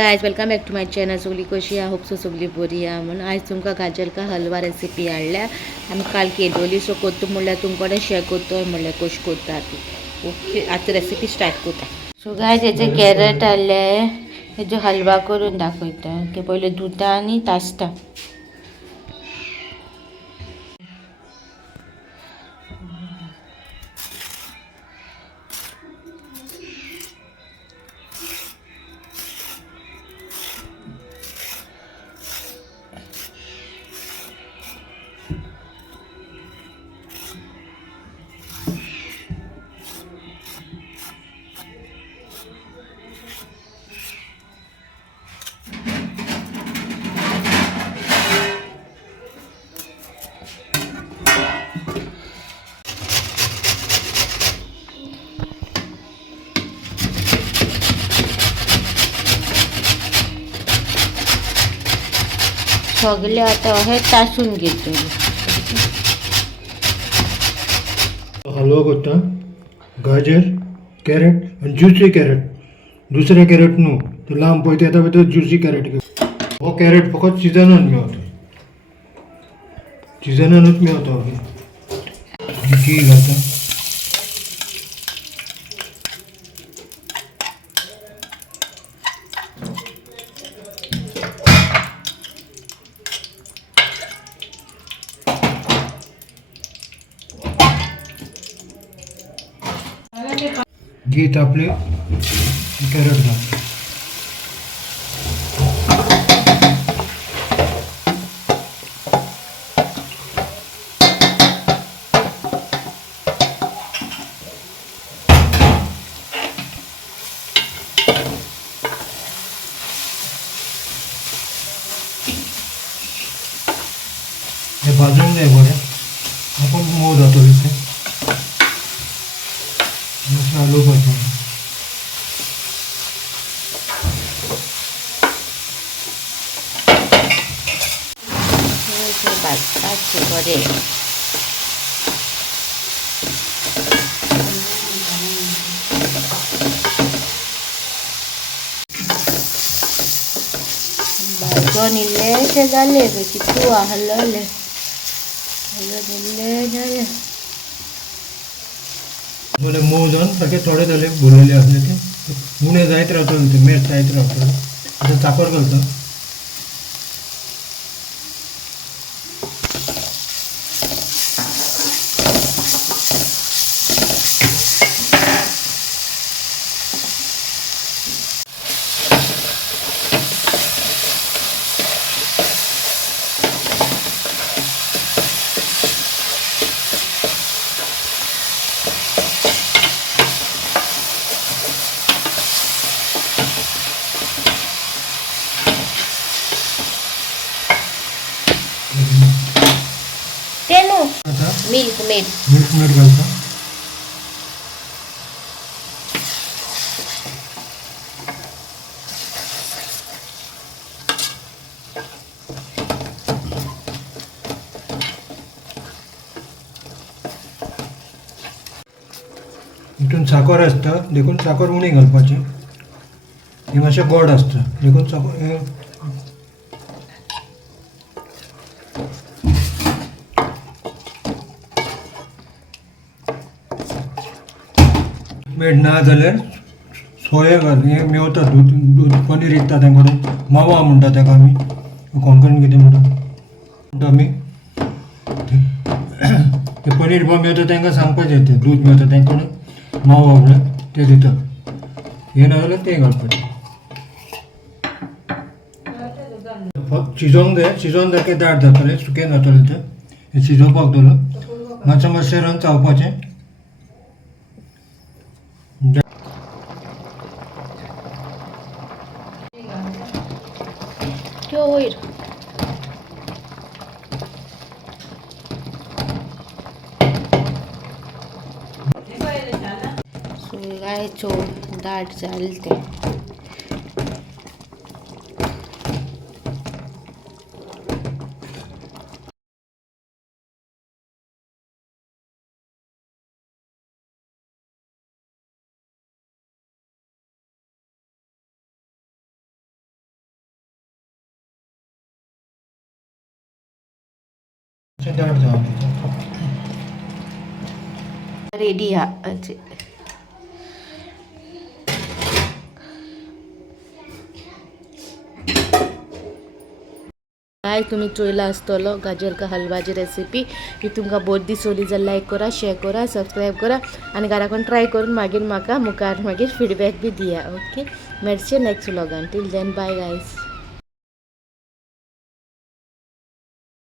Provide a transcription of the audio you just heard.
Guys welcome back to my channel. सगळी कशी आहा? होप सो सगळी बरी आहा. म्हणून आयज तुमकां गाजर का हलवा रेसिपी हाडल्या. आमी काल केलोली सो करता म्हणल्यार तुमकडेन शेअर करता म्हणल्यार कशी करता ती. ओके आतां रेसिपी स्टार्ट करता. सो गाइस हेजे कॅरट हाडले, हेजो हलवा करून दाखयता. ओके पयले दुदा आनी तासता. सगळे आता हे तासून घेतले. हलवा करता गाजर कॅरेट आणि ज्युसी कॅरेट. दुसरे कॅरेट न्हू ते लांब पळय येता पळय तो ज्युसी कॅरेट घेवं. हो कॅरेट फकत सिजनान मेवता, सिजनानूच मेवता. घी घालता, घी तापले कॅरेट घाल. हे भाजून जाय बरें, आपण मोव जातो तिथे आलू भाजून. भाजपाचे बरे. भाजून इल्लेशे जाले कितू हलवले इल्ले जाले. थोडे मोव जावन सारखे थोडे जाले भरलेले असले ते उणे जायत रावतले, ते मेट जायत रावतले. आता साखर घालता. तेनू आता मिल्क मेड मिल्क मेट घालता. हितून साखर आसता देखून साखर उणी घालपाची. हे मातशें गोड आसता देखून साखर मेड ना जाल्यार सोया घाल. हे मेवता दूद दूद पनीर विकता तेंका मावा म्हणटा तेका आमी कोंकणीन कितें म्हणटा आमी. ते पनीर बा मेवता तेंका सांगपाचें तें दूद मेवता तेंका मावा म्हणून ते दिता. हे ना जाल्यार तें घालपाचें. शिजोवंक जाय, शिजोवन सारकें दाट जातलें, सुकें जातलें तें. हें शिजोवपाक दवरप, मातशें रावन चावपाचें. त्यो वयर गायचो दाट जालें तें. दाट जावं रेडी हा अच्छे काय तुम्ही चोयला आसतलो गाजर का हलवाची रेसिपी ही तुमकां बोर दिसोली जाल्यार लायक करा शेअर करा सबस्क्राईब करा आणि घरा कोण ट्राय करून मागीर म्हाका मुखार मागीर फीडबॅक बी दिया ओके मेळचे नेक्स्ट व्लॉगान टील देन बाय गायज